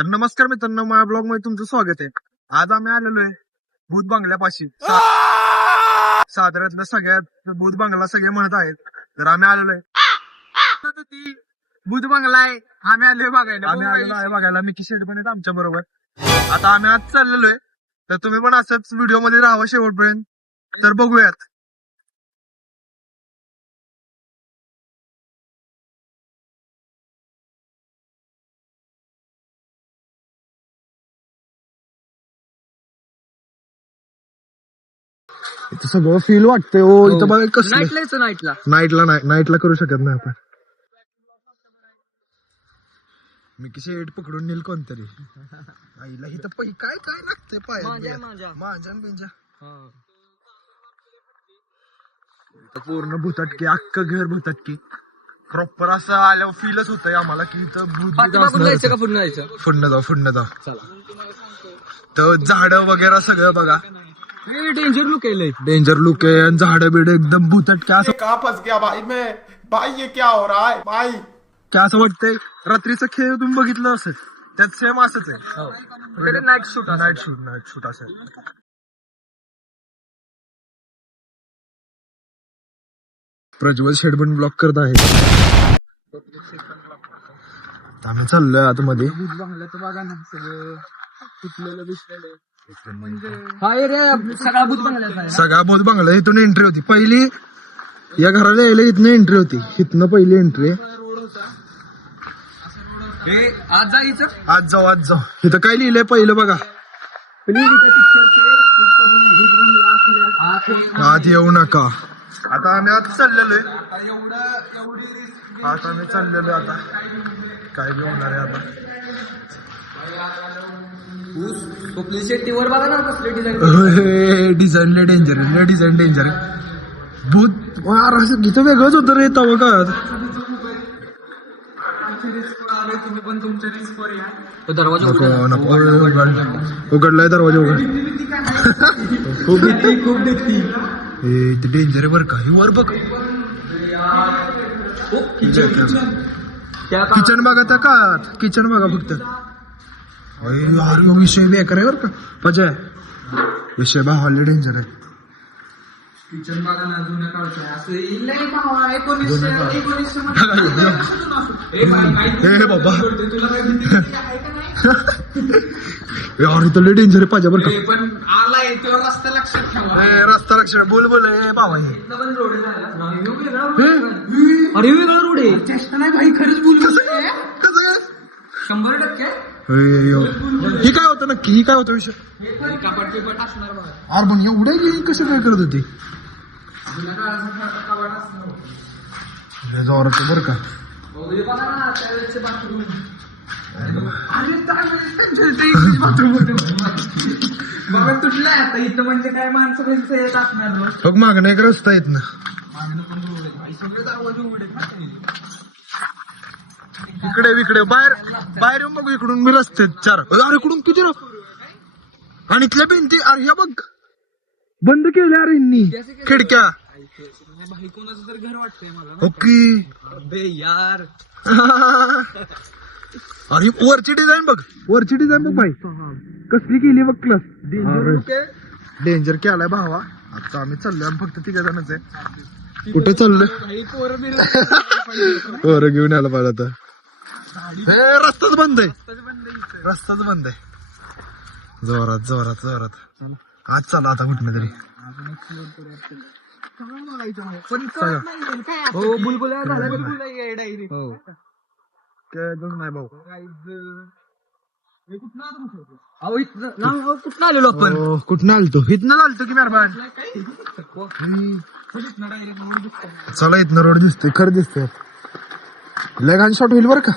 तर नमस्कार मित्रांनो, माझ्या ब्लॉग मध्ये तुमचं स्वागत आहे. आज आम्ही आलेलो आहे भूत बंगल्यापाशी. साताऱ्यातलं सगळ्यात भूत बंगला सगळे म्हणत आहेत, तर आम्ही आलेलो आहे. भूत बंगला आहे, आम्ही आलोय बघायला. मिकी शेट पण आहेत आमच्या बरोबर. आता आम्ही आज चाललेलो आहे, तर तुम्ही पण असंच व्हिडिओ मध्ये राहावं शेवटपर्यंत. तर बघूयात. इथं सगळं फील वाटतंय. हो इथं बघा कसं नाईटला करू शकत नाही आपण. मी किती एट पकडून नेल कोणतरी आईला. इथं काय काय लागतंय पाय माझ्या बिंजा. पूर्ण भूतटकी, अख्खं घर भूतटकी. प्रॉपर असं आल्यावर फीलच होतंय आम्हाला की इथं भूत. फुडणं जाऊ तर झाडं वगैरे सगळं बघा. डेंजर लुक आहे आणि झाडं बिड एकदम भूतटक्या. असं कहाँ फंस गया भाई मैं? भाई ये क्या हो रहा है भाई? काय असं वाटतंय रात्रीचं खेळ तुम्ही बघितलं असेल, त्यात सेम असंच आहे. नाईट शूट असेल. प्रज्वल शेड पण ब्लॉक करत आहे. आम्ही चाललोय आतमध्ये. सगळा भूत बंगला. इथून एंट्री होती पहिली. या घराला यायला इथनं एंट्री होती. इथनं पहिली एंट्री. आज जाऊ. इथं काय लिहिलंय पहिलं बघा. आत येऊ नका. आता आम्ही आत चाललेलो आहे. आता काय बी होणार आहे आता. डिझाईन डेंजर आहे. भूत इथं वेगळंच होतं रे तवं का. उघडलाय दरवाजा. खूप डेंजर आहे बरं का. हे वर बघ. किचन बघा त्या का. किचन बघा फक्त. विषय बेकार आहे बरं का. मजा आहे विषय. भावाले डेंजर आहे. किचन बघा ना. जुन्या काळचं बाबा. यार इथं लय डेंजर आहे पाहिजे बरं का. पण आलाय रस्ता लक्षात बोल भावा. अरे वेगळा रोड आहे. चेष्टा नाही भाई, खरंच बोल. कसं काय 100%. ही काय होतं नक्की. ही काय होतं विषय. अरे पण एवढे कसं काय करत होते जोरात बरं का. तुटलाय आता इथं म्हणजे काय माणसं येत असणार. बघ मागणं एक रस्ता येत ना. इकडे बाहेर येऊन बघू. इकडून मी रस्ते 4. अरे इकडून किती आणि इथल्या भिंती. अरे ह्या बघ बंद केल्या अरे यांनी खिडक्या. कोणाचं तर घर वाटतंय मला. ओके यार. अरे वरची डिझाईन बघ बाई कसली केली बघ. क्लास डेंजर केलाय भावा. आता आम्ही चाललोय. आम्ही फक्त 3 जणच आहे. कुठे चाललोय. पोरं घेऊन आला पाहिजे आता. रस्ताच बंद आहे. जोरात आज चला आता कुठलं तरी. हो बुलबुला नाही भाऊ. कुठं आलेलो आपण. कुठं आलतो. इथनं आलतो की मेहरबान. चला इथनं रोड दिसतोय. खरं दिसतोय. लय घाण शॉट होईल बरं का.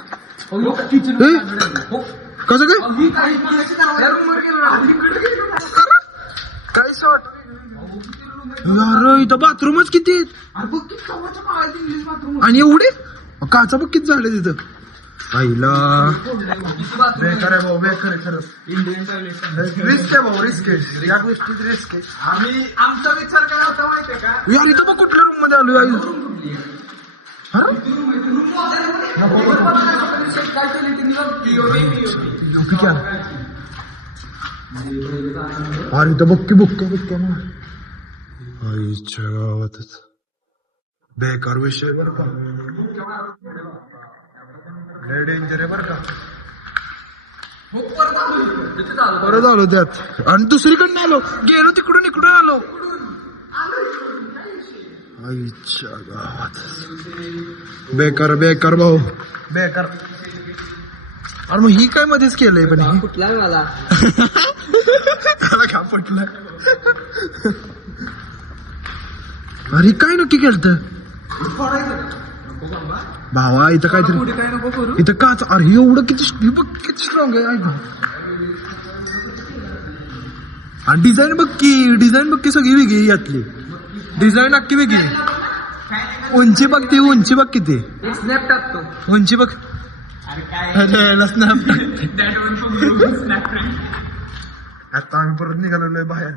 कसं काय शॉट. यार इथं बाथरूमच किती. आणि एवढे काचा बघ किती झाले तिथं. आईला बेकार आहे भाऊ. बेकार आहे खरंच. रिस्क आहे भाऊ. रिस्क आहे या गोष्टीत. रिस्क आहे. आमचा विचार काय होता माहितीये का. यार इथं बघ कुठल्या रूम मध्ये आलोय. अरे इथं बक्की बुक्का ना आईच्या गावातच बेकार विषय बर का लय डेंजर आहे बर का परत आलो त्यात आणि दुसरीकडनं आलो गेलो तिकडून इकडून आलो आईच्या गावात बेकार बेकार भाऊ बेकार अरे मग ही काय मध्येच केलंय पण हे कुठला मला त्याला का पटलं अरे काय नक्की केलत भावा इथं काहीतरी काय नको करू इथं काच अरे हे एवढं किती स्ट्रॉंग आहे ऐक ना. आणि डिझाईन बघ की सगळी वेगळी यातली डिझाईन अख्खी वेगळी उंची बघ ती उंची बघ किती स्नॅप टाकतो उंची बघ स्नॅप आता आम्ही परत निघालेलोय बाहेर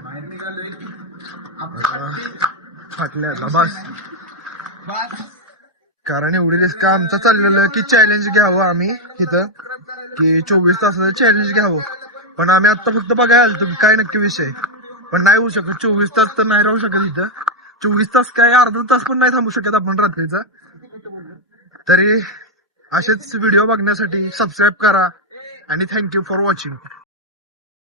फाटल्या आता बस कारण एवढी रिस्क आमचं चाललेलं की चॅलेंज घ्यावं आम्ही इथं की 24 तासाचं चॅलेंज घ्यावं पण आम्ही आता फक्त बघायला आलतो की काय नक्की विषय पण नाही होऊ शकत 24 तास तर नाही राहू शकत इथं 24 तास काय अर्धा तास पण नाही थांबू शकत आपण रात्रीचा तरी असेच व्हिडिओ बघण्यासाठी सबस्क्राईब करा आणि थँक्यू फॉर वॉचिंग